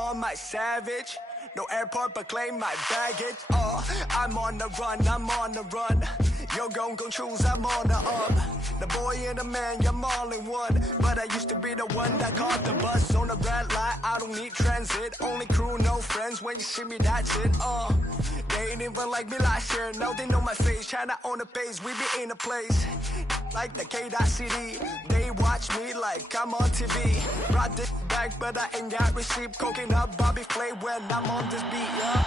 on my savage. No airport, but claim my baggage. I'm on the run, I'm on the run. Yo, gon' choose, I'm on the up. The boy and the man, I'm all in one. But I used to be the one that caught the bus on the red light. I don't need transit, only crew, no friends. When you see me, that's it. They ain't even like me last year. Now they know my face, China on the base. We be in a place like the K.CD. They watch me like I'm on TV. Brought this back, but I ain't got receipt. Coking up Bobby Flay when I'm on this beat, yeah.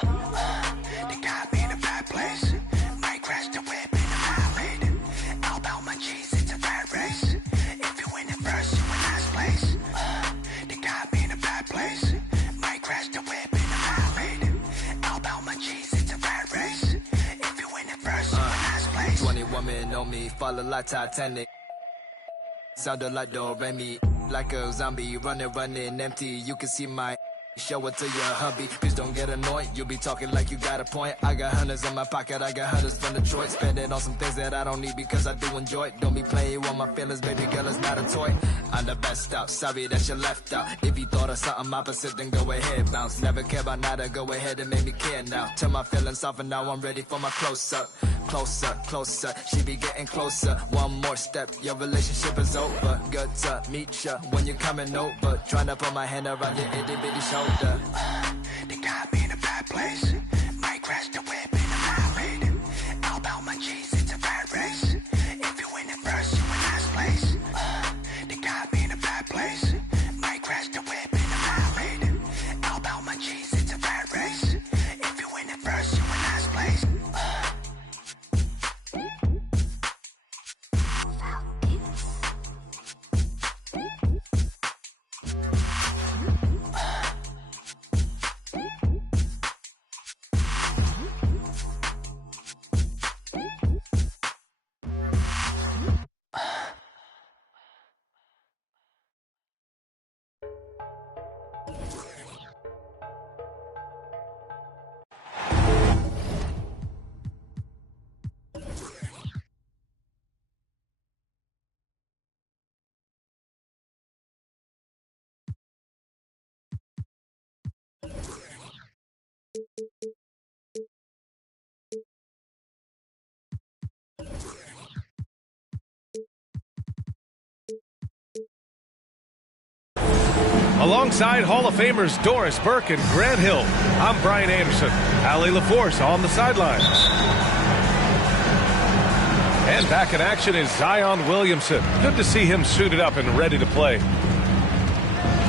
They got me in a bad place. Might crash the whip in the highway. All about my cheese, it's a rat race. If you win it first, you win last place. They got me in a bad place. Might crash the whip in the highway. All about my cheese, it's a rat race. If you win it first, you win last place. 20 women on me, follow like Titanic. Sounded like Do Re Mi, like a zombie, running empty. You can see my show it to your hubby. Please don't get annoyed. You be talking like you got a point. I got hundreds in my pocket. I got hundreds from Detroit. Spend it on some things that I don't need because I do enjoy it. Don't be playing with my feelings, baby girl. It's not a toy. I'm the best out. Sorry that you left out. If you thought of something opposite, then go ahead, bounce. Never care about nada. Go ahead and make me care now. Turn my feelings off and now I'm ready for my close up. Closer, closer. She be getting closer. One more step. Your relationship is over. Good to meet ya when you're coming over. Trying to put my hand around your itty bitty shoulder. They got me in a bad place. Might crash the whip in the highway. All about my cheese, it's a rat race. If you win it first, you win last place. They got me in a bad place. Might crash the whip in the highway. All about my cheese, it's a rat race. If you win it first, you win last place. Alongside Hall of Famers Doris Burke and Grant Hill, I'm Brian Anderson. Allie LaForce on the sidelines. And back in action is Zion Williamson. Good to see him suited up and ready to play.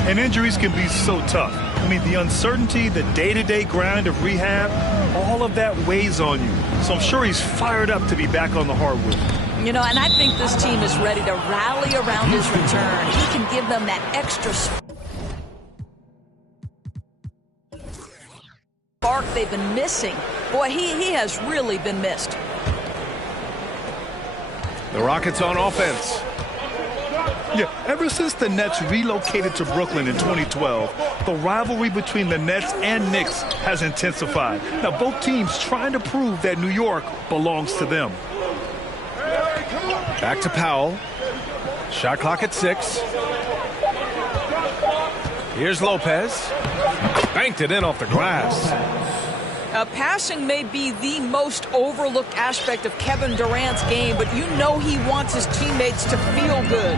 And injuries can be so tough. I mean, the uncertainty, the day-to-day grind of rehab, all of that weighs on you. So I'm sure he's fired up to be back on the hardwood. You know, and I think this team is ready to rally around his return. He can give them that extra spark they've been missing. Boy, he has really been missed. The Rockets on offense. Yeah, ever since the Nets relocated to Brooklyn in 2012, the rivalry between the Nets and Knicks has intensified. Now, both teams trying to prove that New York belongs to them. Back to Powell. Shot clock at 6. Here's Lopez. Banked it in off the glass. Passing may be the most overlooked aspect of Kevin Durant's game, but you know he wants his teammates to feel good.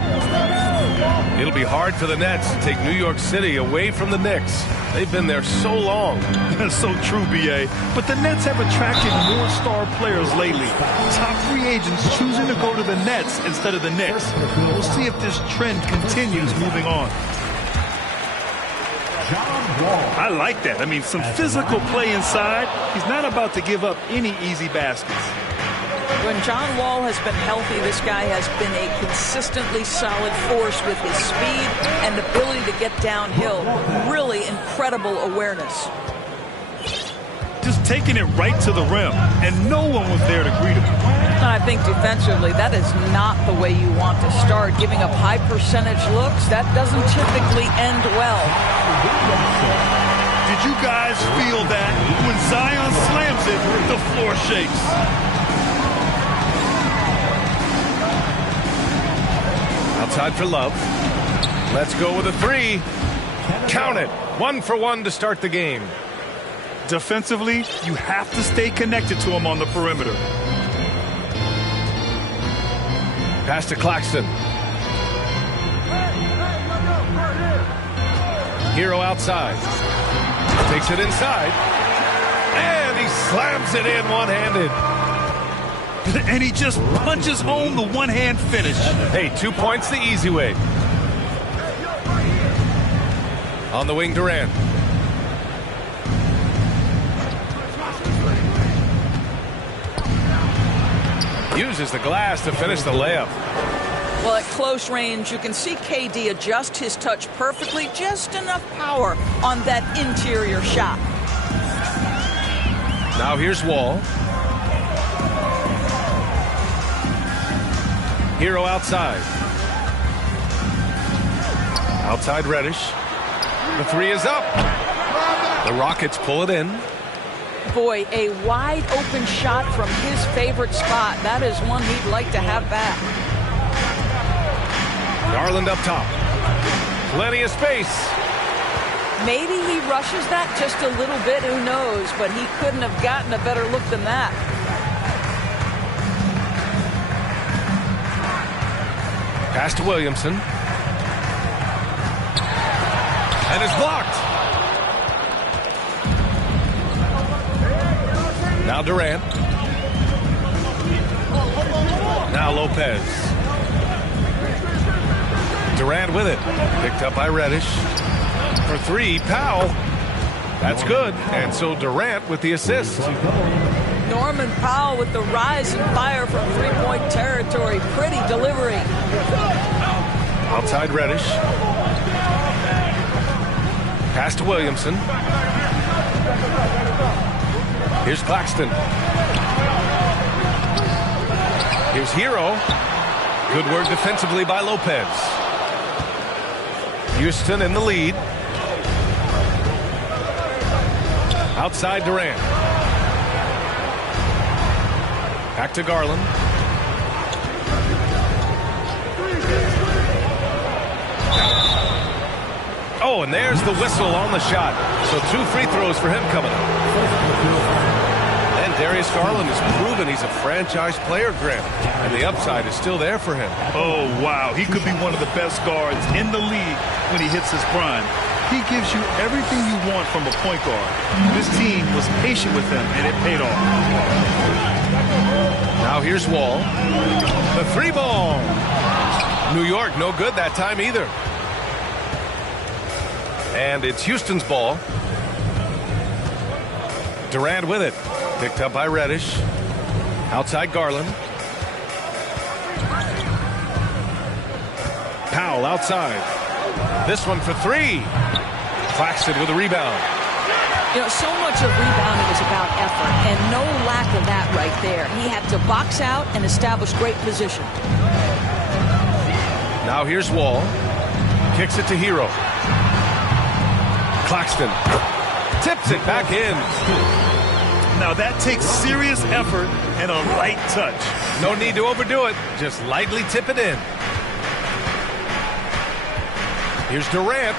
It'll be hard for the Nets to take New York City away from the Knicks. They've been there so long. That's so true, B.A. But the Nets have attracted more star players lately. Top free agents choosing to go to the Nets instead of the Knicks. We'll see if this trend continues moving on. I like that. I mean, some physical play inside. He's not about to give up any easy baskets. When John Wall has been healthy, this guy has been a consistently solid force with his speed and ability to get downhill. Really incredible awareness. Just taking it right to the rim, and no one was there to greet him. I think defensively, that is not the way you want to start. Giving up high percentage looks, that doesn't typically end well. Did you guys feel that? When Zion slams it, the floor shakes. Outside for Love. Let's go with a 3. Count it. 1 for 1 to start the game. Defensively, you have to stay connected to him on the perimeter. Pass to Claxton. Hero outside. Takes it inside. And he slams it in one-handed. And he just punches home the one-hand finish. Hey, 2 points the easy way. On the wing, Durant. Uses the glass to finish the layup. Well, at close range, you can see KD adjust his touch perfectly. Just enough power on that interior shot. Now here's Wall. Hero outside. Outside Reddish. The 3 is up. The Rockets pull it in. Boy, a wide open shot from his favorite spot. That is one he'd like to have back. Garland up top. Plenty of space. Maybe he rushes that just a little bit, who knows, but he couldn't have gotten a better look than that. Pass to Williamson. And it's blocked. Now Durant. Now Lopez. Durant with it. Picked up by Reddish. For 3, Powell. That's good. And so Durant with the assist. Norman Powell with the rise and fire from three-point territory. Pretty delivery. Outside Reddish. Pass to Williamson. Here's Claxton. Here's Hero. Good work defensively by Lopez. Houston in the lead. Outside Durant. Back to Garland. Oh, and there's the whistle on the shot. So 2 free throws for him coming up. And Darius Garland has proven he's a franchise player, Grant. And the upside is still there for him. Oh, wow. He could be one of the best guards in the league when he hits his prime. He gives you everything you want from a point guard. This team was patient with him, and it paid off. Now here's Wall. The 3 ball. New York, no good that time either. And it's Houston's ball. Durant with it. Picked up by Reddish. Outside Garland. Powell outside. This one for 3. Claxton with a rebound. You know, so much of rebounding is about effort, and no lack of that right there. He had to box out and establish great position. Now here's Wall. Kicks it to Hero. Claxton tips it back in. Now that takes serious effort and a light touch. No need to overdo it. Just lightly tip it in. Here's Durant.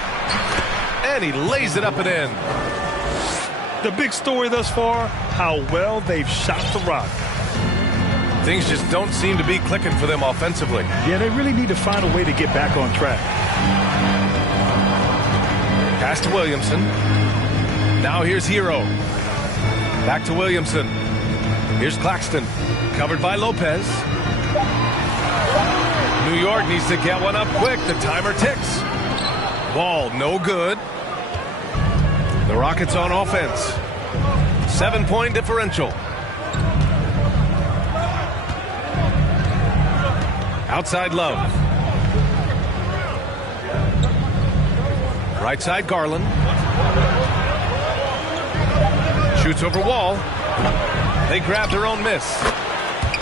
And he lays it up and in. The big story thus far, how well they've shot the rock. Things just don't seem to be clicking for them offensively. Yeah, they really need to find a way to get back on track. Pass to Williamson. Now here's Hero. Back to Williamson. Here's Claxton. Covered by Lopez. New York needs to get one up quick. The timer ticks. Ball no good. The Rockets on offense. 7-point differential. Outside Love. Right side Garland. Shoots over Wall. They grab their own miss.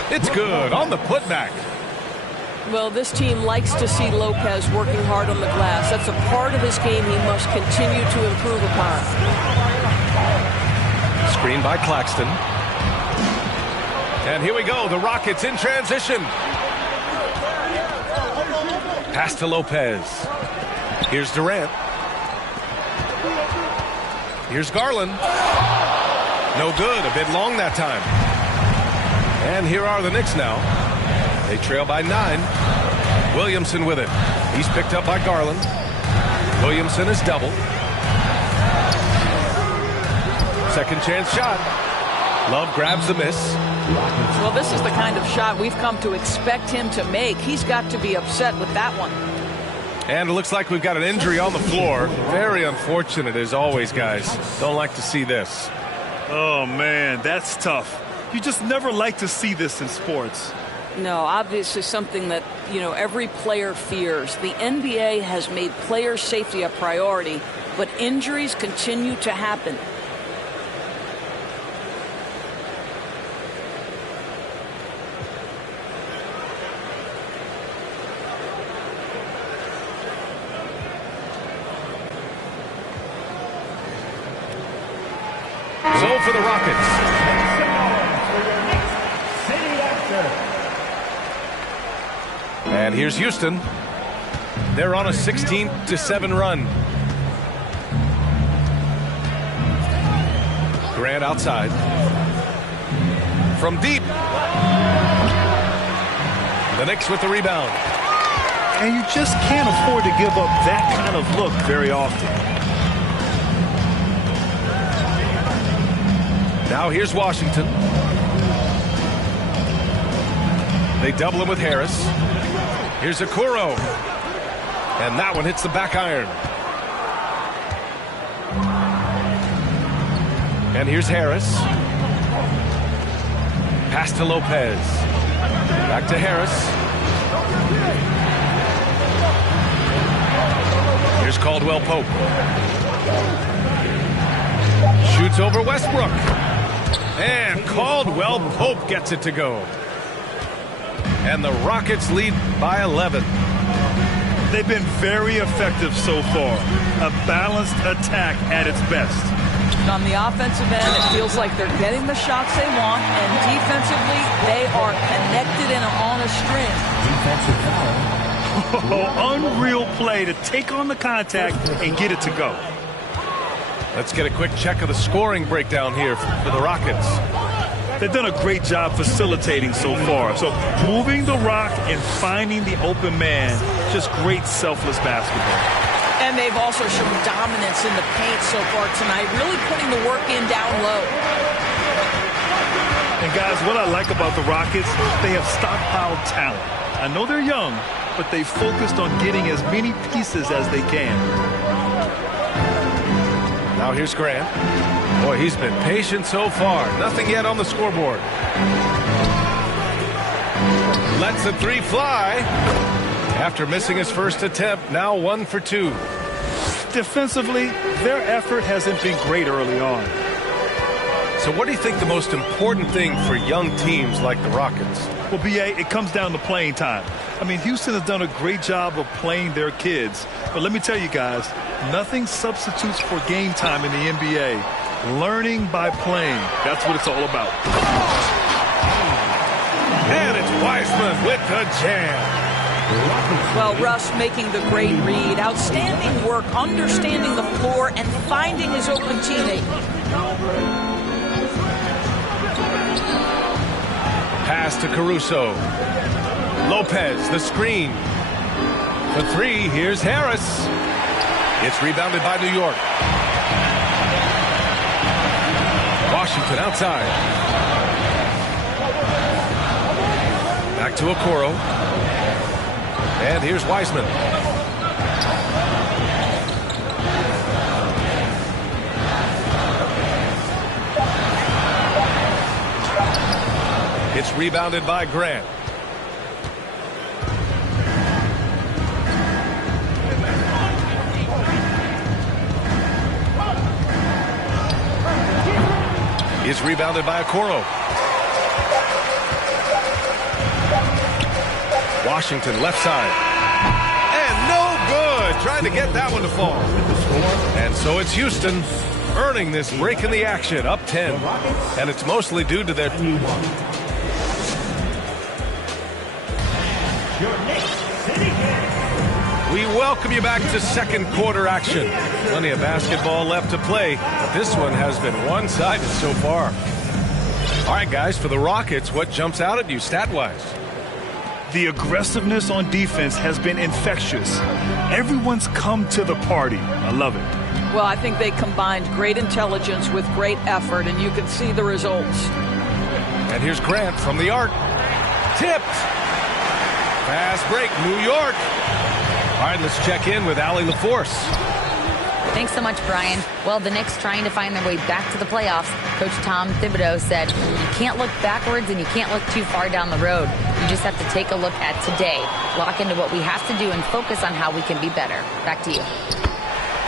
It's good on the putback. Well, this team likes to see Lopez working hard on the glass. That's a part of his game he must continue to improve upon. Screen by Claxton. And here we go. The Rockets in transition. Pass to Lopez. Here's Durant. Here's Garland. No good. A bit long that time. And here are the Knicks now. They trail by 9. Williamson with it. He's picked up by Garland. Williamson is doubled. Second chance shot. Love grabs the miss. Well, this is the kind of shot we've come to expect him to make. He's got to be upset with that one. And it looks like we've got an injury on the floor. Very unfortunate as always, guys. Don't like to see this. Oh, man, that's tough. You just never like to see this in sports. No, obviously something that, every player fears. The NBA has made player safety a priority, but injuries continue to happen. So for the Rockets. And here's Houston. They're on a 16-7 run. Grant outside. From deep. The Knicks with the rebound. And you just can't afford to give up that kind of look very often. Now here's Washington. They double him with Harris. Here's Okoro. And that one hits the back iron. And here's Harris. Pass to Lopez. Back to Harris. Here's Caldwell Pope. Shoots over Westbrook. And Caldwell Pope gets it to go. And the Rockets lead by 11. They've been very effective so far. A balanced attack at its best. On the offensive end, it feels like they're getting the shots they want, and defensively, they are connected and on a string. Oh, unreal play to take on the contact and get it to go. Let's get a quick check of the scoring breakdown here for the Rockets. They've done a great job facilitating so far. So moving the rock and finding the open man, just great selfless basketball. And they've also shown dominance in the paint so far tonight, really putting the work in down low. And guys, what I like about the Rockets, they have stockpiled talent. I know they're young, but they focused on getting as many pieces as they can. Now here's Grant. Boy, he's been patient so far. Nothing yet on the scoreboard. Lets the three fly. After missing his first attempt, now 1 for 2. Defensively, their effort hasn't been great early on. So what do you think the most important thing for young teams like the Rockets? Well, B.A., it comes down to playing time. I mean, Houston has done a great job of playing their kids. But let me tell you guys, nothing substitutes for game time in the NBA. Learning by playing. That's what it's all about. And it's Wiseman with the jam. Well, Russ making the great read. Outstanding work, understanding the floor, and finding his open teammate. Pass to Caruso. Lopez, the screen. For 3, here's Harris. It's rebounded by New York. Washington outside. Back to Okoro. And here's Wiseman. It's rebounded by Grant. Is rebounded by Okoro. Washington left side. And no good. Trying to get that one to fall. And so it's Houston earning this break in the action, up 10. And it's mostly due to their... We welcome you back to second quarter action. Plenty of basketball left to play, but this one has been one-sided so far. All right, guys, for the Rockets, what jumps out at you stat-wise? The aggressiveness on defense has been infectious. Everyone's come to the party. I love it. Well, I think they combined great intelligence with great effort, and you can see the results. And here's Grant from the arc. Tipped. Fast break, New York. All right, let's check in with Allie LaForce. Thanks so much, Brian. Well, the Knicks trying to find their way back to the playoffs. Coach Tom Thibodeau said, you can't look backwards and you can't look too far down the road. You just have to take a look at today, lock into what we have to do, and focus on how we can be better. Back to you.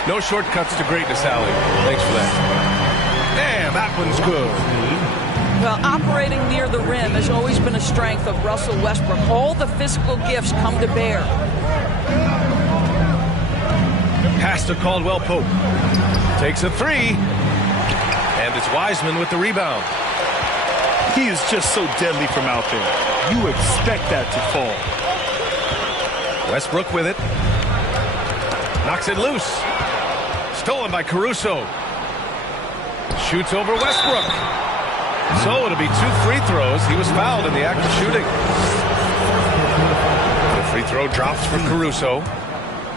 No shortcuts to greatness, Allie. Thanks for that. And that one's good. Well, operating near the rim has always been a strength of Russell Westbrook. All the physical gifts come to bear. Pass to Caldwell Pope. Takes a three. And it's Wiseman with the rebound. He is just so deadly from out there. You expect that to fall. Westbrook with it. Knocks it loose. Stolen by Caruso. Shoots over Westbrook. So it'll be 2 free throws. He was fouled in the act of shooting. The free throw drops for Caruso.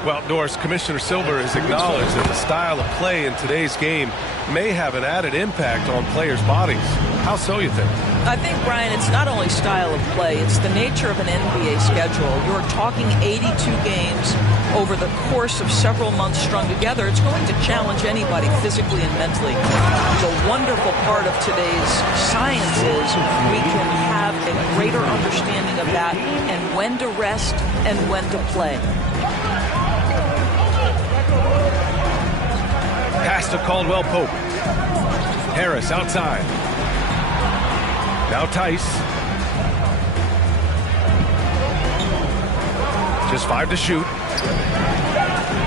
Well, Doris, Commissioner Silver has acknowledged that the style of play in today's game may have an added impact on players' bodies. How so, you think? I think, Brian, it's not only style of play, it's the nature of an NBA schedule. You're talking 82 games over the course of several months strung together. It's going to challenge anybody physically and mentally. The wonderful part of today's science is we can have a greater understanding of that and when to rest and when to play. Pass to Caldwell Pope. Harris outside. Now Tice. Just 5 to shoot.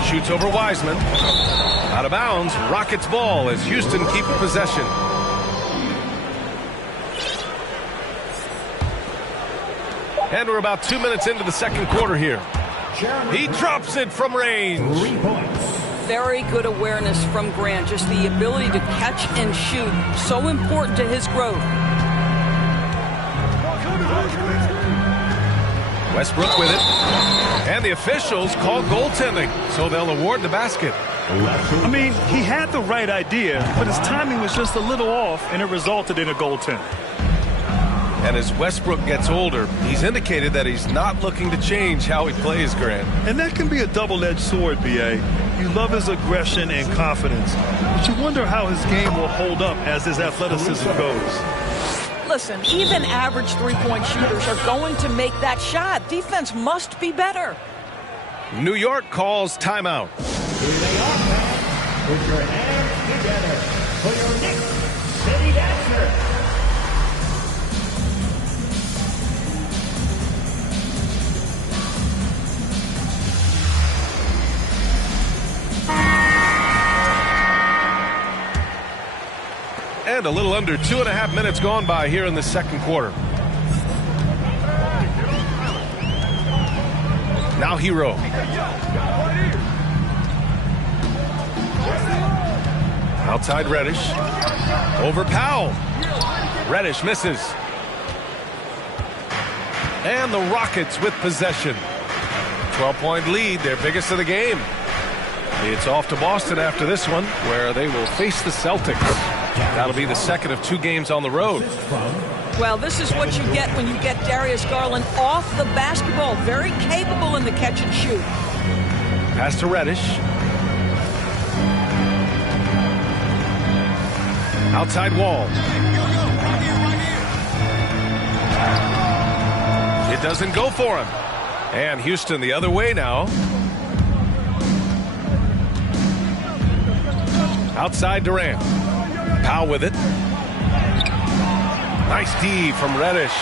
Shoots over Wiseman. Out of bounds. Rockets ball as Houston keep possession. And we're about 2 minutes into the second quarter here. He drops it from range. 3 points. Very good awareness from Grant. Just the ability to catch and shoot. So important to his growth. Westbrook with it. And the officials call goaltending, so they'll award the basket. I mean, he had the right idea, but his timing was just a little off, and it resulted in a goaltend. And as Westbrook gets older, he's indicated that he's not looking to change how he plays, Grant. And that can be a double-edged sword, B.A. You love his aggression and confidence, but you wonder how his game will hold up as his athleticism goes. Listen, even average three-point shooters are going to make that shot. Defense must be better. New York calls timeout. Here they are, fans. Put your hands together for your Knicks City Dancer. And a little under 2.5 minutes gone by here in the second quarter. Now Hero. Outside Reddish. Over Powell. Reddish misses. And the Rockets with possession. 12-point lead, their biggest of the game. It's off to Boston after this one, where they will face the Celtics. That'll be the second of 2 games on the road. Well, this is what you get when you get Darius Garland off the basketball. Very capable in the catch and shoot. Pass to Reddish. Outside Wall. It doesn't go for him. And Houston the other way now. Outside Durant. Powell with it. Nice D from Reddish.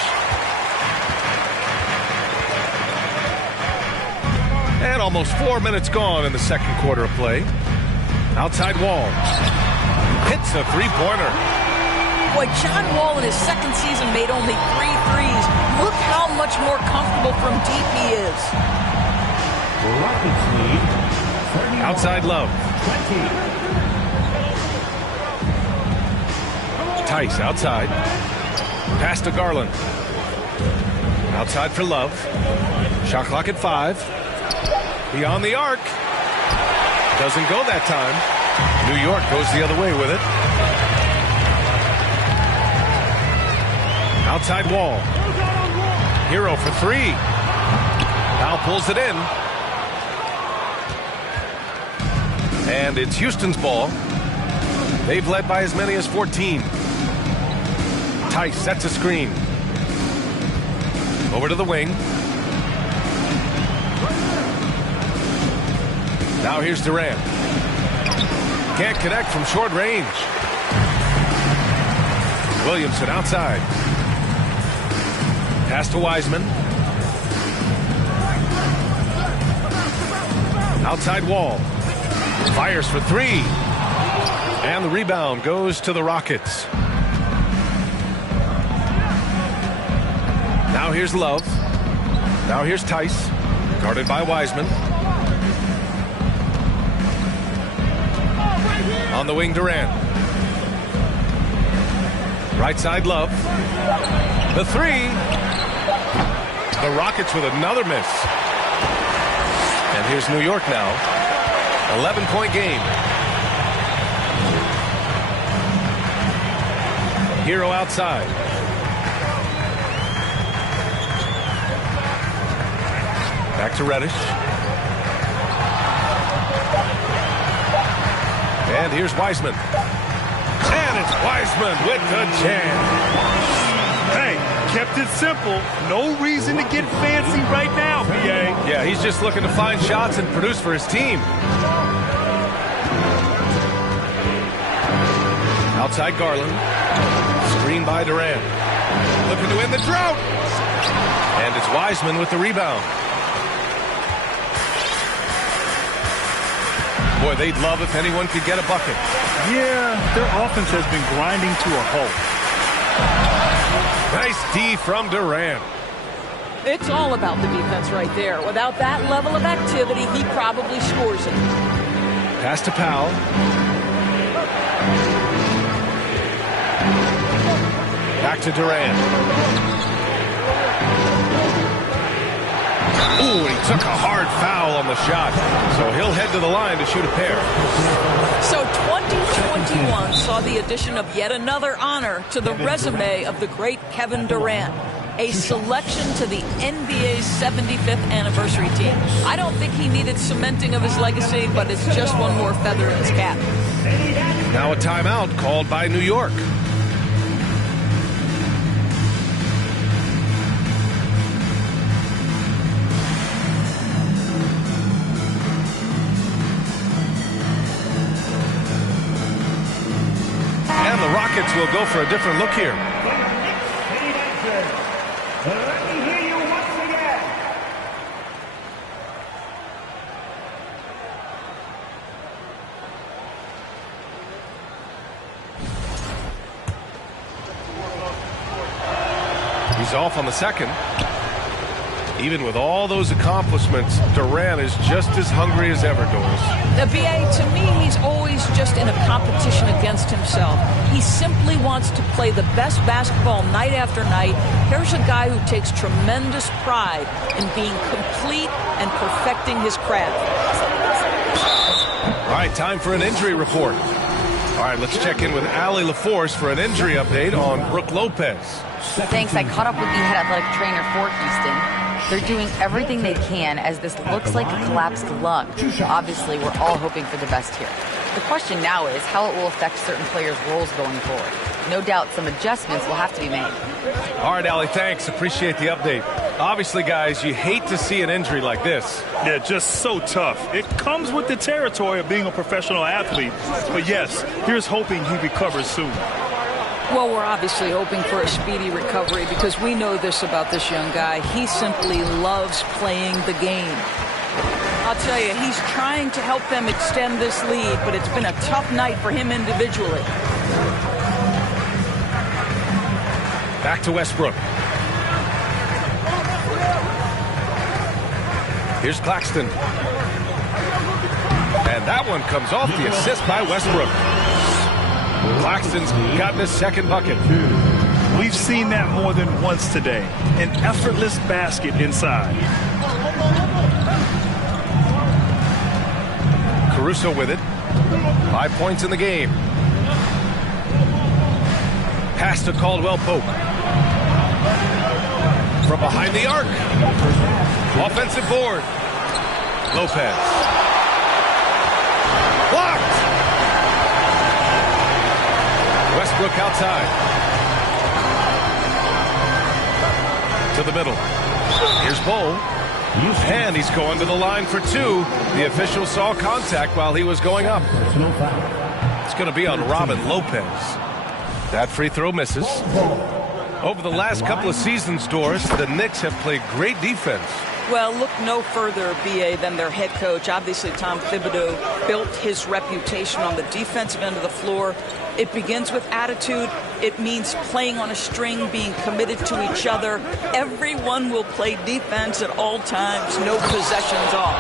And almost 4 minutes gone in the second quarter of play. Outside Wall. Hits a three-pointer. Boy, John Wall in his second season made only 3 threes. Look how much more comfortable from deep he is. Rockets lead. Outside Love. 20. Tice outside. Pass to Garland. Outside for Love. Shot clock at 5. Beyond the arc. Doesn't go that time. New York goes the other way with it. Outside Wall. Hero for 3. Now pulls it in. And it's Houston's ball. They've led by as many as 14. Tice sets a screen. Over to the wing. Now here's Durant. Can't connect from short range. Williamson outside. Pass to Wiseman. Outside Wall. Fires for 3. And the rebound goes to the Rockets. Now here's Love. Now here's Tice. Guarded by Wiseman. On the wing, Durant. Right side, Love. The 3. The Rockets with another miss. And here's New York now. 11-point game. Hero outside. Back to Reddish. And here's Wiseman. And it's Wiseman with the jam. Hey, kept it simple. No reason to get fancy right now, PA. Yeah, he's just looking to find shots and produce for his team. Outside Garland. Screen by Durant. Looking to win the drought. And it's Wiseman with the rebound. Boy, they'd love if anyone could get a bucket. Yeah, their offense has been grinding to a halt. Nice D from Durant. It's all about the defense right there. Without that level of activity, he probably scores it. Pass to Powell. Back to Durant. Ooh, he took a hard foul on the shot. So he'll head to the line to shoot a pair. So 2021 saw the addition of yet another honor to the resume of the great Kevin Durant. A selection to the NBA's 75th anniversary team. I don't think he needed cementing of his legacy, but it's just one more feather in his cap. Now a timeout called by New York. And the Rockets will go for a different look here. Let me hear you once again. He's off on the second. Even with all those accomplishments, Durant is just as hungry as ever, Doris. The BA, to me, he's always just in a competition against himself. He simply wants to play the best basketball night after night. Here's a guy who takes tremendous pride in being complete and perfecting his craft. All right, time for an injury report. All right, let's check in with Allie LaForce for an injury update on Brooke Lopez. Thanks. I caught up with the head athletic trainer for Houston. They're doing everything they can as this looks like a collapsed lung. Obviously, we're all hoping for the best here. The question now is how it will affect certain players' roles going forward. No doubt some adjustments will have to be made. All right, Allie, thanks. Appreciate the update. Obviously, guys, you hate to see an injury like this. Yeah, just so tough. It comes with the territory of being a professional athlete. But yes, here's hoping he recovers soon. Well, we're obviously hoping for a speedy recovery because we know this about this young guy. He simply loves playing the game. I'll tell you, he's trying to help them extend this lead, but it's been a tough night for him individually. Back to Westbrook. Here's Claxton. And that one comes off the assist by Westbrook. Claxton's gotten his second bucket. We've seen that more than once today. An effortless basket inside. Caruso with it. 5 points in the game. Pass to Caldwell Pope. From behind the arc. Offensive board. Lopez. Blocked. Westbrook outside. To the middle. Here's Bowl. And he's going to the line for 2. The official saw contact while he was going up. It's going to be on Robin Lopez. That free throw misses. Over the last couple of seasons, Doris, the Knicks have played great defense. Well, look no further, B.A., than their head coach. Obviously, Tom Thibodeau built his reputation on the defensive end of the floor. It begins with attitude. It means playing on a string, being committed to each other. Everyone will play defense at all times, no possessions off.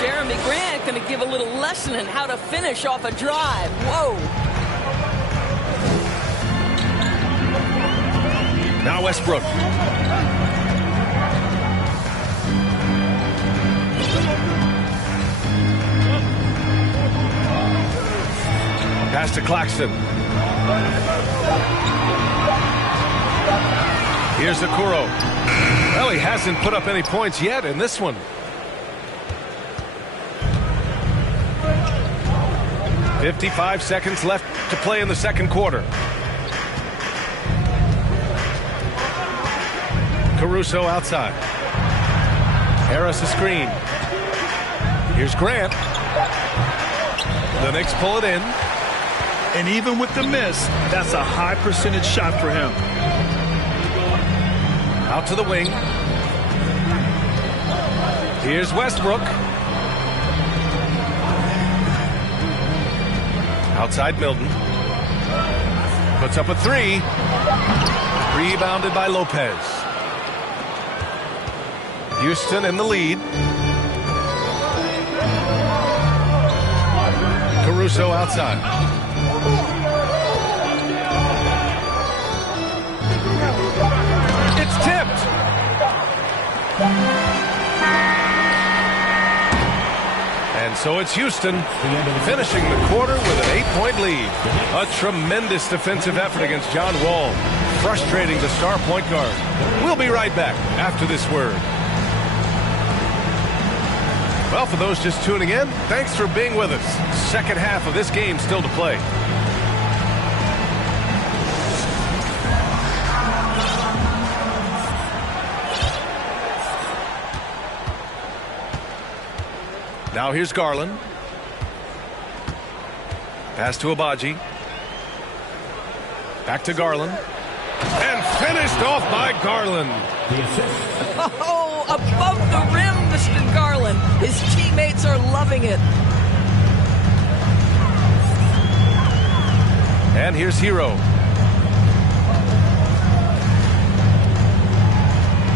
Jeremy Grant going to give a little lesson in how to finish off a drive. Whoa. Now Westbrook. Pass to Claxton. Here's Okoro. Well, he hasn't put up any points yet in this one. 55 seconds left to play in the second quarter. Caruso outside. Harris a screen. Here's Grant. The Knicks pull it in. And even with the miss, that's a high percentage shot for him. Out to the wing. Here's Westbrook. Outside Milton. Puts up a 3. Rebounded by Lopez. Houston in the lead. Caruso outside. It's tipped. And so it's Houston finishing the quarter with an 8-point lead. A tremendous defensive effort against John Wall, frustrating the star point guard. We'll be right back after this word. Well, for those just tuning in, thanks for being with us. Second half of this game still to play. Now here's Garland. Pass to Abaji. Back to Garland. And finished off by Garland. Oh, above the rim, Mr. Garland. His teammates are loving it. And here's Hero.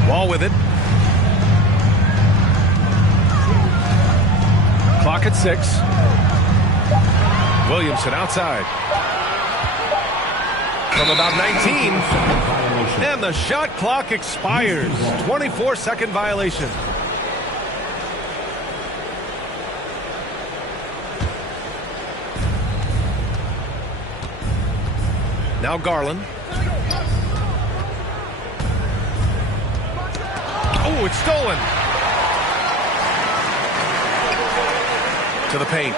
Wall with it. Clock at 6. Williamson outside. From about 19. And the shot clock expires. 24-second violation. Now Garland. Oh, it's stolen. To the paint.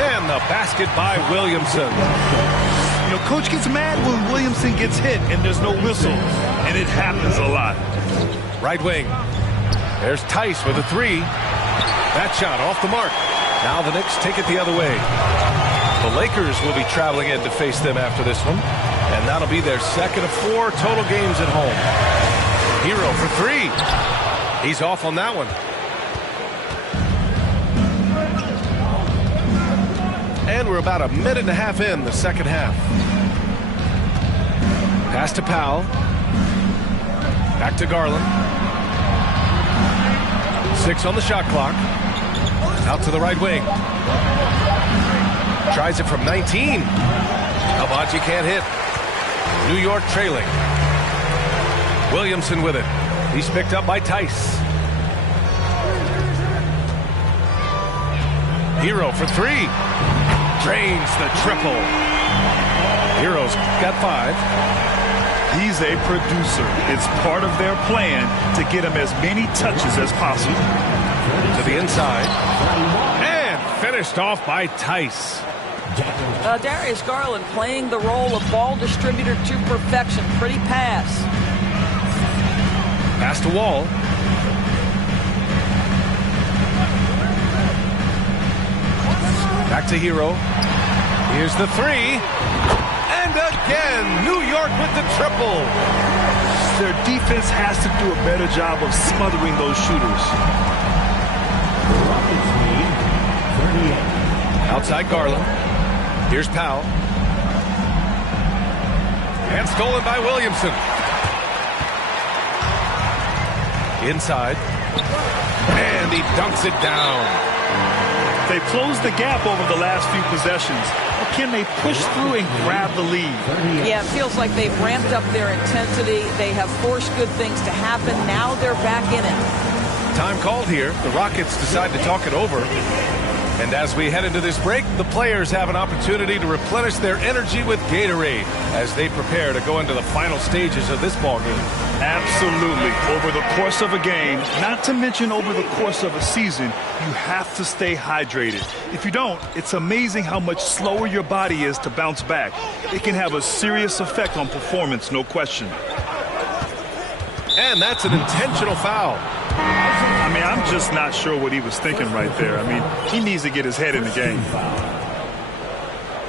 And the basket by Williamson. You know, coach gets mad when Williamson gets hit and there's no whistle. And it happens a lot. Right wing. There's Tice with a 3. That shot off the mark. Now the Knicks take it the other way. The Lakers will be traveling in to face them after this one. And that'll be their second of 4 total games at home. Hero for 3. He's off on that one. And we're about a minute and a half in the second half. Pass to Powell. Back to Garland. 6 on the shot clock. Out to the right wing. Tries it from 19. Abaji can't hit. New York trailing. Williamson with it. He's picked up by Tice. Hero for 3. Drains the triple. Hero's got 5. He's a producer. It's part of their plan to get him as many touches as possible. To the inside. And finished off by Tice. Darius Garland playing the role of ball distributor to perfection. Pretty pass. Pass to Wall. Back to Hero. Here's the 3. And again, New York with the triple. Their defense has to do a better job of smothering those shooters. Outside Garland. Here's Powell. And stolen by Williamson. Inside. And he dunks it down. They've closed the gap over the last few possessions. Or can they push through and grab the lead? Yeah, it feels like they've ramped up their intensity. They have forced good things to happen. Now they're back in it. Time called here. The Rockets decide to talk it over. And as we head into this break, the players have an opportunity to replenish their energy with Gatorade as they prepare to go into the final stages of this ballgame. Absolutely. Over the course of a game, not to mention over the course of a season, you have to stay hydrated. If you don't, it's amazing how much slower your body is to bounce back. It can have a serious effect on performance, no question. And that's an intentional foul. I mean, I'm just not sure what he was thinking right there. I mean, he needs to get his head in the game.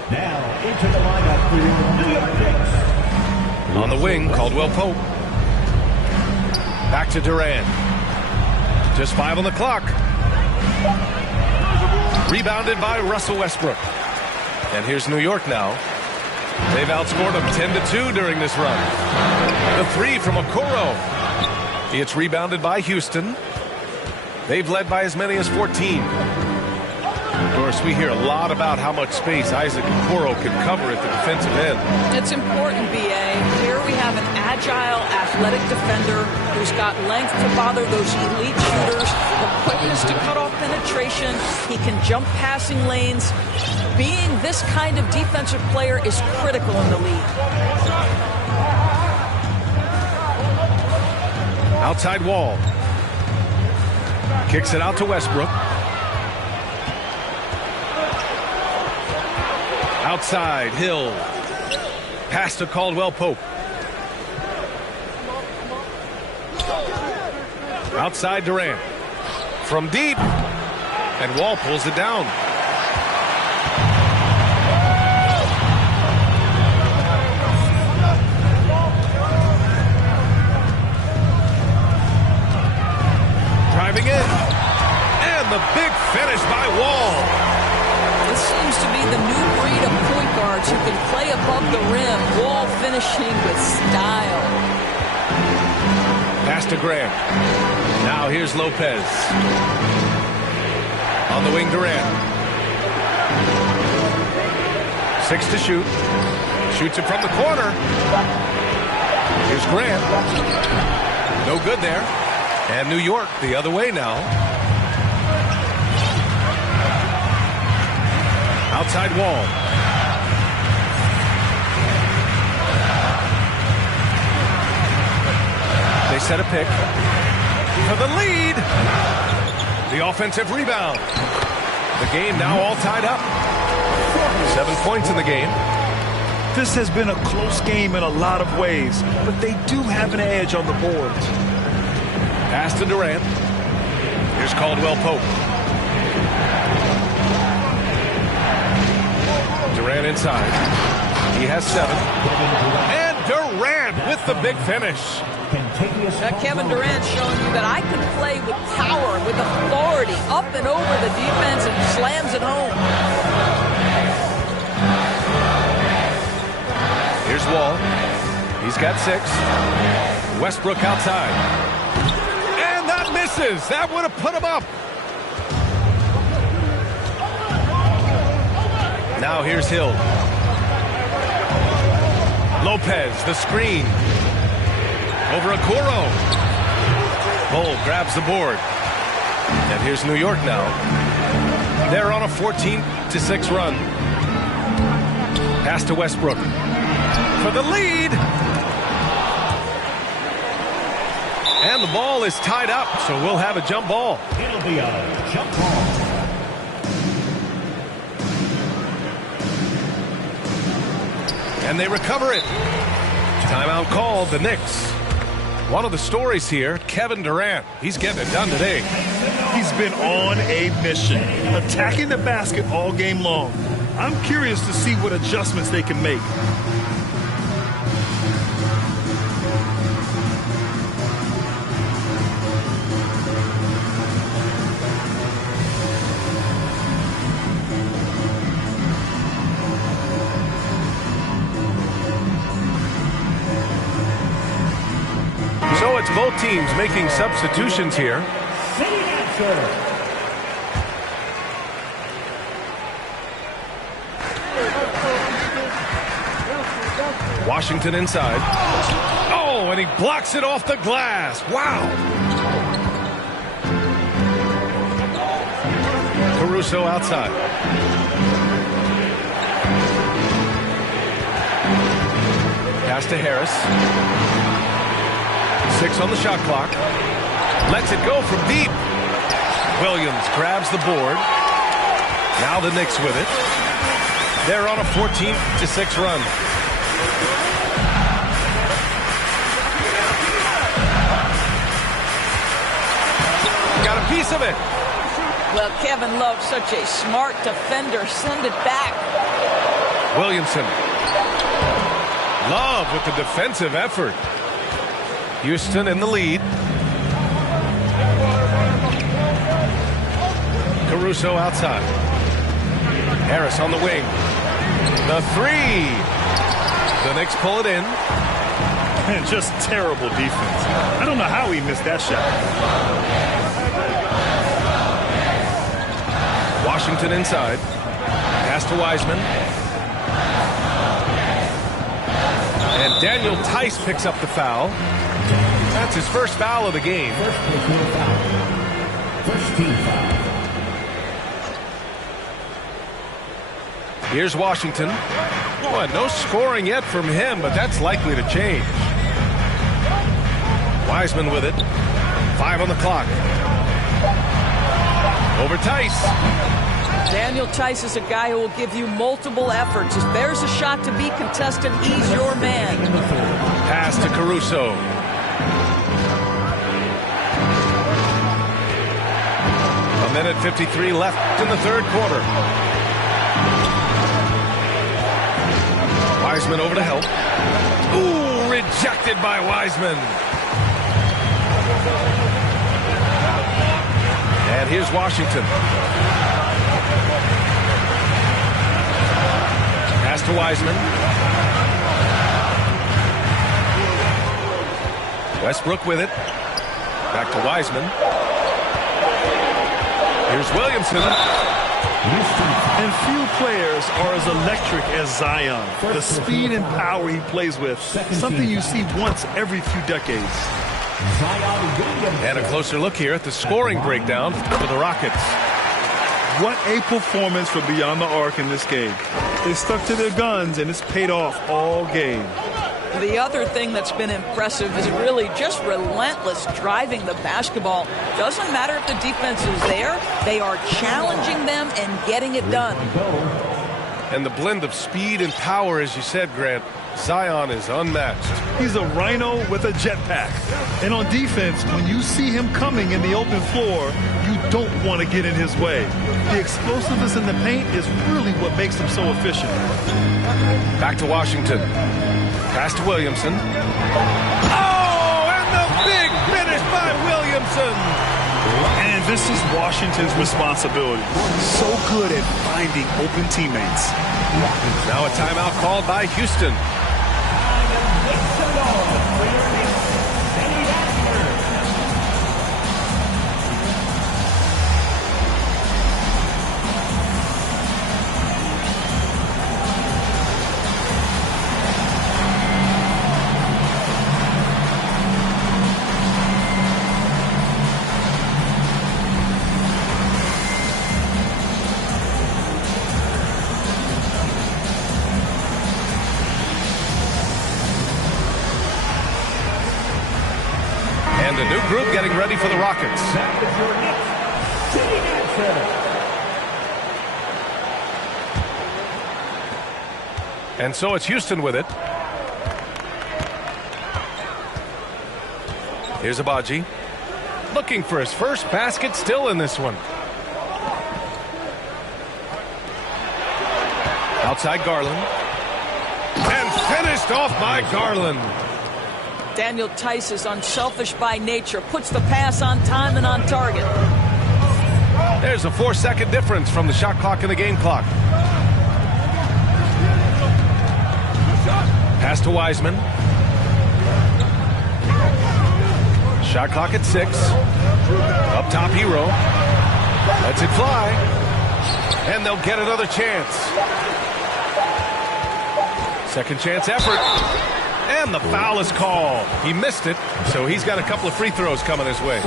Now into the lineup for your New York Knicks. On the wing, Caldwell Pope. Back to Durant. Just 5 on the clock. Rebounded by Russell Westbrook. And here's New York now. They've outscored them 10-2 during this run. The 3 from Okoro. It's rebounded by Houston. They've led by as many as 14. Of course, we hear a lot about how much space Isaac Okoro can cover at the defensive end. It's important, B.A. Here we have an agile, athletic defender who's got length to bother those elite shooters, the quickness to cut off penetration. He can jump passing lanes. Being this kind of defensive player is critical in the league. Outside Wall. Kicks it out to Westbrook. Outside, Hill. Pass to Caldwell Pope. Outside Durant. From deep. And Wall pulls it down. Driving in. And the big finish by Wall. This seems to be the new breed of point guards who can play above the rim. Wall finishing with style. Pass to Grant. Now here's Lopez. On the wing, Durant. 6 to shoot. Shoots it from the corner. Here's Grant. No good there. And New York the other way now. Outside Wall. They set a pick for the lead. The offensive rebound. The game now all tied up. 7 points in the game. This has been a close game in a lot of ways, but they do have an edge on the boards. Pass to Durant. Here's Caldwell Pope. Durant inside. He has 7. And Durant with the big finish. Kevin Durant showing you that I can play with power, with authority, up and over the defense and slams it home. Here's Wall. He's got 6. Westbrook outside. And that misses. That would have put him up. Now here's Hill. Lopez, the screen. Over Okoro. Bull grabs the board. And here's New York now. They're on a 14-6 run. Pass to Westbrook. For the lead. And the ball is tied up, so we'll have a jump ball. It'll be a jump ball. And they recover it. Timeout called, the Knicks. One of the stories here, Kevin Durant. He's getting it done today. He's been on a mission, attacking the basket all game long. I'm curious to see what adjustments they can make. So it's both teams making substitutions here. City Dancer. Washington inside. Oh, and he blocks it off the glass. Wow. Caruso outside. Pass to Harris. 6 on the shot clock. Lets it go from deep. Williams grabs the board. Now the Knicks with it. They're on a 14-6 run. Got a piece of it. Well, Kevin Love's such a smart defender. Send it back. Williamson. Love with the defensive effort. Houston in the lead. Caruso outside. Harris on the wing. The three. The Knicks pull it in. Man, just terrible defense. I don't know how he missed that shot. Washington inside. Pass to Wiseman. And Daniel Tice picks up the foul. That's his first foul of the game. First personal foul. First team foul. Here's Washington. Boy, no scoring yet from him, but that's likely to change. Wiseman with it. 5 on the clock. Over Tice. Daniel Tice is a guy who will give you multiple efforts. If there's a shot to be contested, he's your man. Pass to Caruso. A minute 53 left in the third quarter. Wiseman over to help. Ooh, rejected by Wiseman. And here's Washington. Pass to Wiseman. Westbrook with it. Back to Wiseman. Here's Williamson. And few players are as electric as Zion. The speed and power he plays with, something you see once every few decades. And a closer look here at the scoring breakdown for the Rockets. What a performance from beyond the arc in this game. They stuck to their guns, and it's paid off all game. The other thing that's been impressive is really just relentless driving the basketball. Doesn't matter if the defense is there, they are challenging them and getting it done. And the blend of speed and power, as you said, Grant, Zion is unmatched. He's a rhino with a jetpack. And on defense, when you see him coming in the open floor, you don't want to get in his way. The explosiveness in the paint is really what makes him so efficient. Back to Washington. Pass to Williamson. Oh, and the big finish by Williamson. And this is Washington's responsibility. So good at finding open teammates. Now a timeout called by Houston. group getting ready for the Rockets. That is your Knicks city dancer. And so it's Houston with it. Here's Abaji. Looking for his first basket, still in this one. Outside Garland. And finished off by Garland. Daniel Tice is unselfish by nature, puts the pass on time and on target. There's a 4-second difference from the shot clock and the game clock. Pass to Wiseman. Shot clock at 6. Up top, Hero. Lets it fly. And they'll get another chance. Second chance effort. And the foul is called. He missed it, so he's got a couple of free throws coming his way.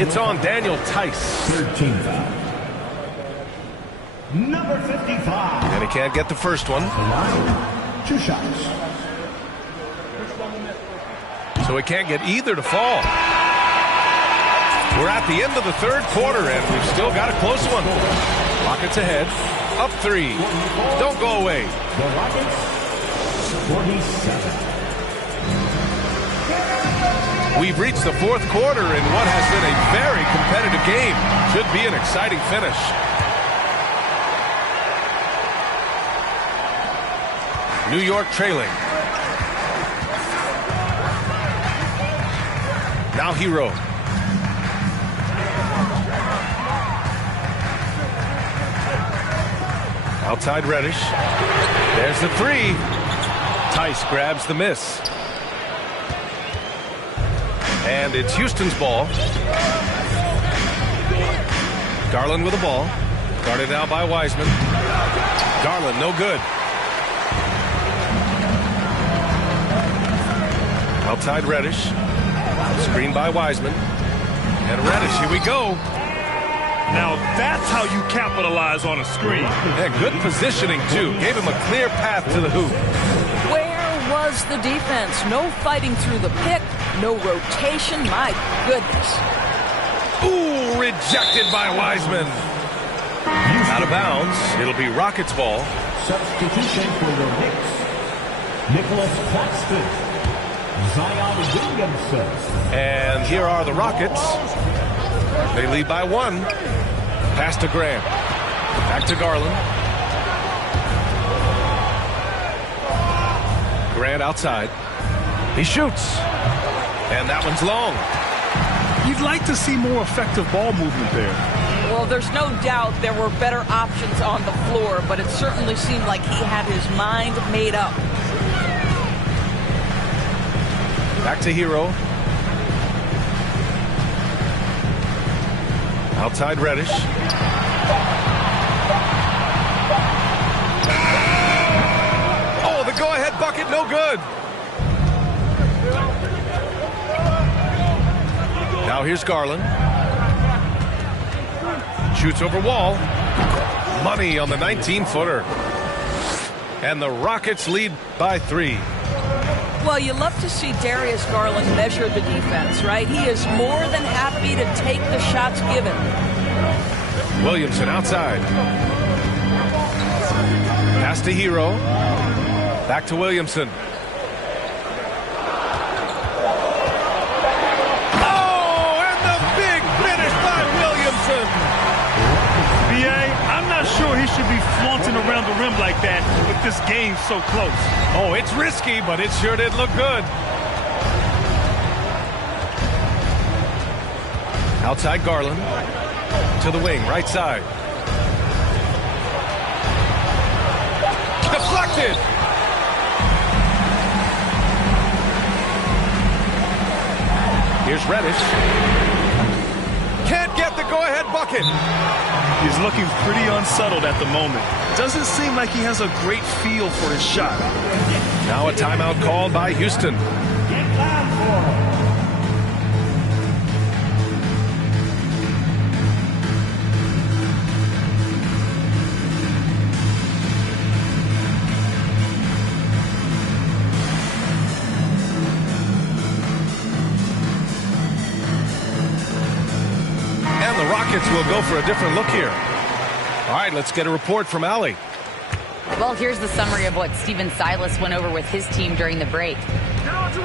It's on Daniel Tice. 13 foul. Number 55. And he can't get the first one. 2 shots. So he can't get either to fall. We're at the end of the third quarter, and we've still got a close one. Rockets ahead. Up 3. Don't go away. The Rockets, 47. We've reached the fourth quarter in what has been a very competitive game. Should be an exciting finish. New York trailing. Now Hero. Outside Reddish. There's the 3. Tice grabs the miss. And it's Houston's ball. Garland with the ball. Guarded now by Wiseman. Garland, no good. Outside Reddish. Screen by Wiseman. And Reddish, here we go. Now that's how you capitalize on a screen. Yeah, good positioning, too. Gave him a clear path to the hoop. Where was the defense? No fighting through the pick, no rotation. My goodness. Ooh, rejected by Wiseman. Out of bounds. It'll be Rockets ball. Substitution for the Knicks. Nicholas Claxton. Zion Williamson. And here are the Rockets. They lead by 1. Pass to Grant. Back to Garland. Grant outside. He shoots. And that one's long. You'd like to see more effective ball movement there. Well, there's no doubt there were better options on the floor, but it certainly seemed like he had his mind made up. Back to Hero. Outside Reddish. Oh, the go-ahead bucket, no good. Now here's Garland. Shoots over wall. Money on the 19-footer. And the Rockets lead by 3. Well, you love to see Darius Garland measure the defense, right? He is more than happy to take the shots given. Williamson outside. Pass to Hero. Back to Williamson. Oh, and the big finish by Williamson. B.A., I'm not sure he should be flaunting around the rim like that with this game so close. Oh, it's risky, but it sure did look good. Outside Garland. To the wing, right side. Deflected. Here's Reddish. Can't get the go-ahead bucket. He's looking pretty unsettled at the moment. Doesn't seem like he has a great feel for his shot. Now a timeout called by Houston. Get loud for Rockets will go for a different look here. All right, let's get a report from Allie. Well, here's the summary of what Steven Silas went over with his team during the break.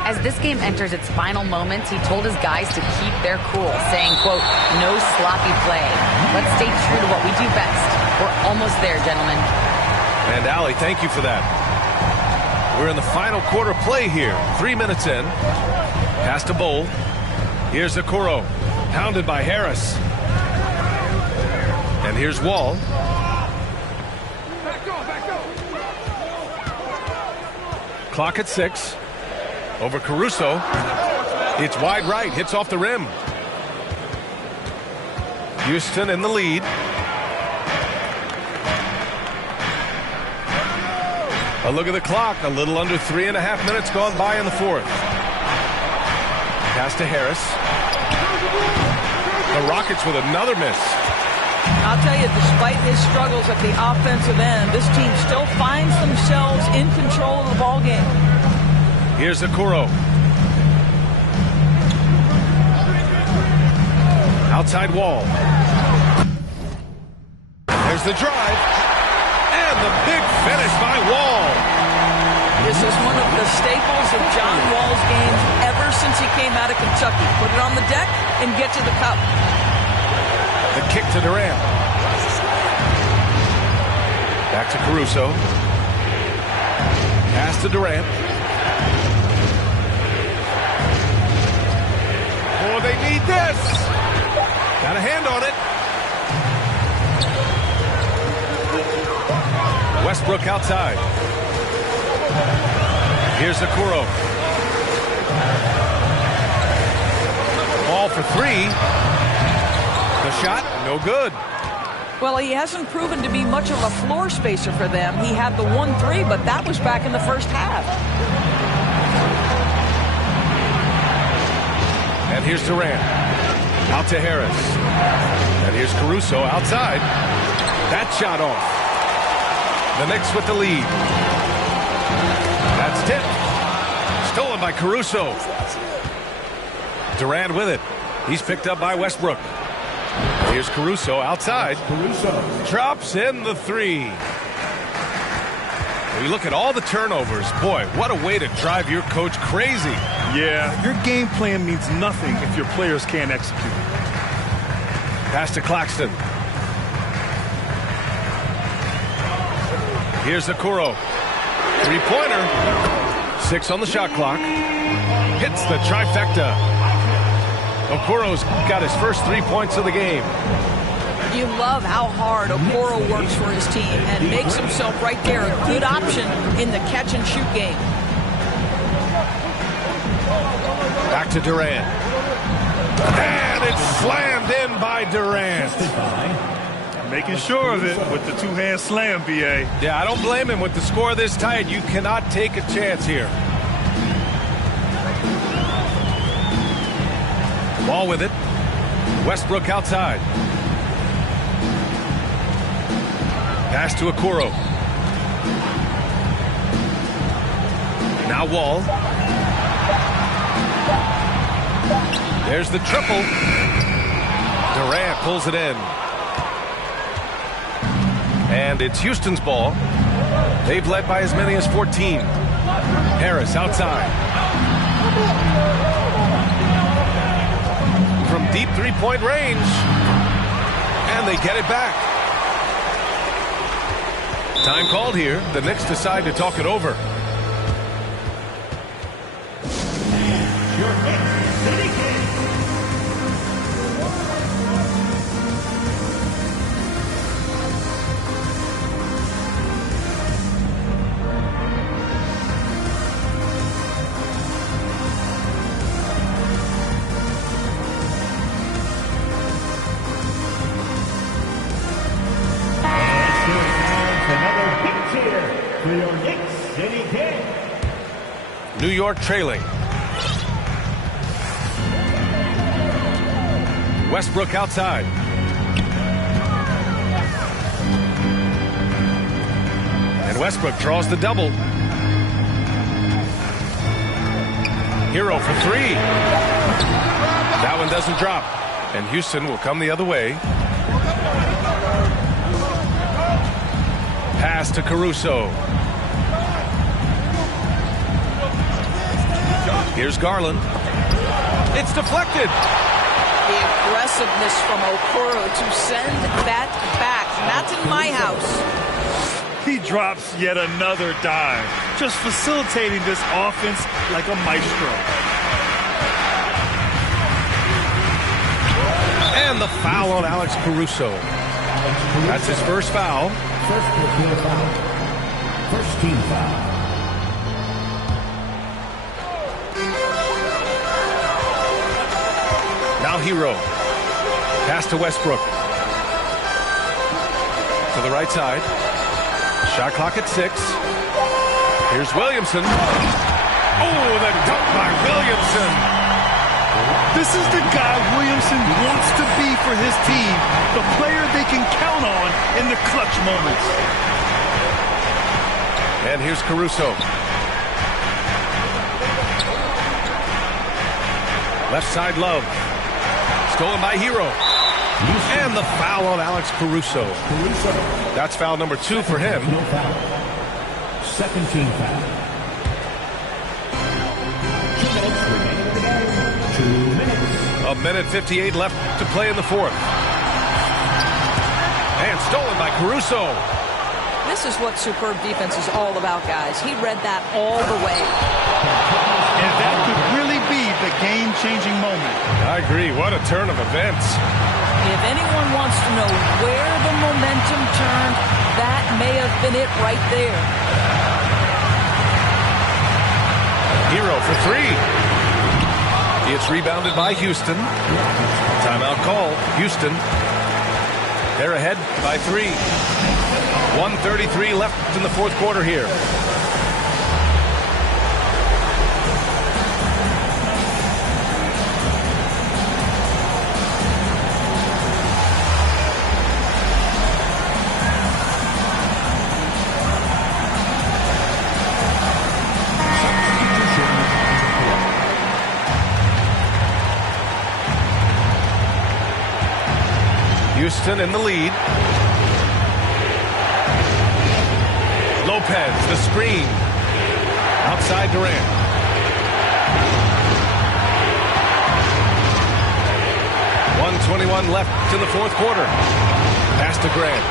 As this game enters its final moments, he told his guys to keep their cool, saying, quote, no sloppy play. Let's stay true to what we do best. We're almost there, gentlemen. And Allie, thank you for that. We're in the final quarter play here. 3 minutes in. Pass to Bowl. Here's Okoro. Pounded by Harris. And here's Wall. Clock at 6. Over Caruso. It's wide right. Hits off the rim. Houston in the lead. A look at the clock. A little under 3.5 minutes gone by in the fourth. Pass to Harris. The Rockets with another miss. I'll tell you, despite his struggles at the offensive end, this team still finds themselves in control of the ball game. Here's Okoro. Outside Wall. There's the drive. And the big finish by Wall. This is one of the staples of John Wall's games ever since he came out of Kentucky. Put it on the deck and get to the cup. The kick to Durant. Back to Caruso. Pass to Durant. Oh, they need this. Got a hand on it. Westbrook outside. Here's Okoro. Ball for three. The shot, no good. Well, he hasn't proven to be much of a floor spacer for them. He had the 1-3, but that was back in the first half. And here's Durant. Out to Harris. And here's Caruso outside. That shot off. The Knicks with the lead. That's tipped. Stolen by Caruso. Durant with it. He's picked up by Westbrook. Here's Caruso outside. Drops in the three. We look at all the turnovers. Boy, what a way to drive your coach crazy. Yeah, your game plan means nothing if your players can't execute. Pass to Claxton. Here's Okoro. Three-pointer. 6 on the shot clock. Hits the trifecta. Okoro's got his first 3 points of the game. You love how hard Okoro works for his team and makes himself right there a good option in the catch-and-shoot game. Back to Durant. And it's slammed in by Durant. Making sure of it with the two-hand slam, B.A. Yeah, I don't blame him. With the score this tight, you cannot take a chance here. Ball with it. Westbrook outside. Pass to Okoro. Now Wall. There's the triple. Durant pulls it in. And it's Houston's ball. They've led by as many as 14. Harris outside. From deep three-point range. And they get it back. Time called here. The Knicks decide to talk it over. New York trailing. Westbrook outside. And Westbrook draws the double. Hero for three. That one doesn't drop. And Houston will come the other way. Pass to Caruso. Here's Garland. It's deflected. The aggressiveness from Okoro to send that back. Not in my house. He drops yet another dime, just facilitating this offense like a maestro. And the foul on Alex Caruso. That's his first foul. First team foul. Now Hero. Pass to Westbrook. To the right side. Shot clock at 6. Here's Williamson. Oh, the dunk by Williamson. This is the guy Williamson wants to be for his team, the player they can count on in the clutch moments. And here's Caruso. Left side Love. Stolen by Hero. And the foul on Alex Caruso. That's foul number 2 for him. No foul. Second team foul. 2 minutes remaining in the game. 2 minutes. A minute 58 left to play in the fourth. And stolen by Caruso. This is what superb defense is all about, guys. He read that all the way. And that could really be the game-changing moment. I agree. What a turn of events. If anyone wants to know where the momentum turned, that may have been it right there. Hero for 3. It's rebounded by Houston. Timeout call. Houston. They're ahead by 3. 1:33 left in the fourth quarter here. Houston in the lead. Lopez, the screen. Outside Durant. .121 left in the fourth quarter. Pass to Grant.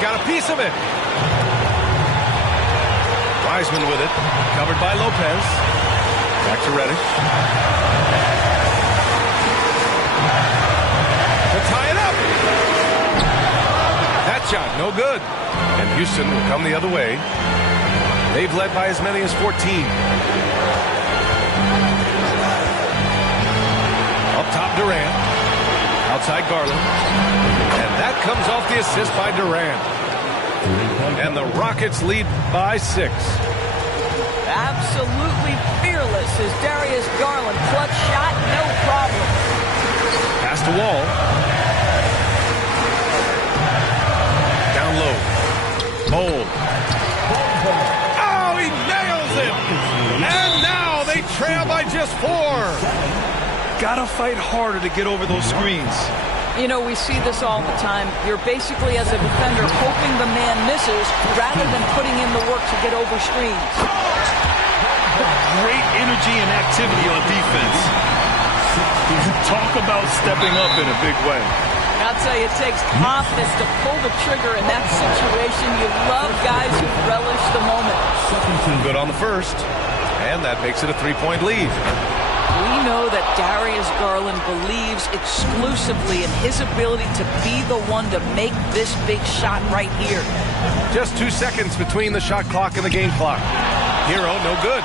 Got a piece of it. Wiseman with it. Covered by Lopez. Back to Reddish. To tie it up. That shot, no good. And Houston will come the other way. They've led by as many as 14. Up top, Durant. Outside Garland. And that comes off the assist by Durant. And the Rockets lead by 6. Absolutely fearless is Darius Garland. Clutch shot, no problem. Pass to Wall. Down low. Bold. Oh, he nails it! And now they trail by just 4. Gotta fight harder to get over those screens. You know, we see this all the time. You're basically, as a defender, hoping the man misses rather than putting in the work to get over screens. Great energy and activity on defense. You talk about stepping up in a big way. I'll tell you, it takes confidence to pull the trigger in that situation. You love guys who relish the moment. Good on the first. And that makes it a 3-point lead. We know that Darius Garland believes exclusively in his ability to be the one to make this big shot right here. Just 2 seconds between the shot clock and the game clock. Hero, no good.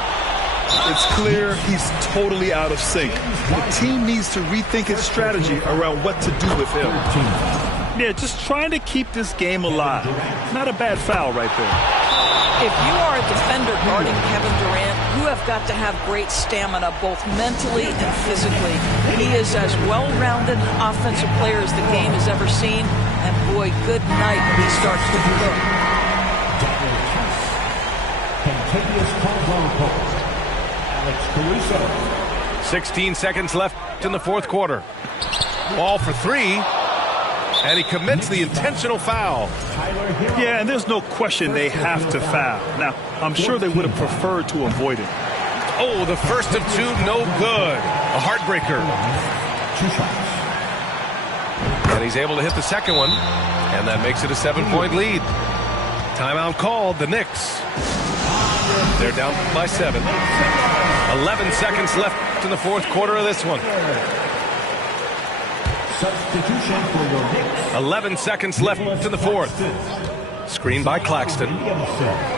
It's clear he's totally out of sync. The team needs to rethink its strategy around what to do with him. Yeah, just trying to keep this game alive. Not a bad foul right there. If you are a defender guarding Kevin Durant, you have got to have great stamina, both mentally and physically. He is as well-rounded offensive player as the game has ever seen. And boy, good night when he starts to cook. 16 seconds left in the fourth quarter. Ball for three. And he commits the intentional foul. Yeah, and there's no question they have to foul. Now, I'm sure they would have preferred to avoid it. Oh, the first of two, no good. A heartbreaker. And he's able to hit the second one. And that makes it a 7-point lead. Timeout called, the Knicks. They're down by 7. 11 seconds left in the fourth quarter of this one. Substitution for your Knicks. 11 seconds left in the fourth. Screen by Claxton.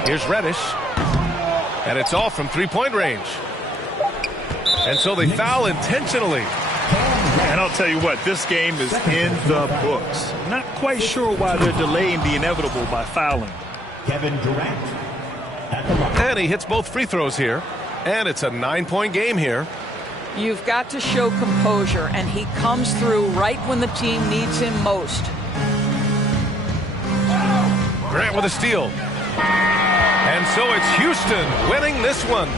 Here's Reddish. And it's off from three-point range. And so they foul intentionally. And I'll tell you what, this game is in the books. Not quite sure why they're delaying the inevitable by fouling. Kevin Durant at the line. And he hits both free throws here. And it's a 9-point game here. You've got to show composure, and he comes through right when the team needs him most. Grant with a steal. And so it's Houston winning this one.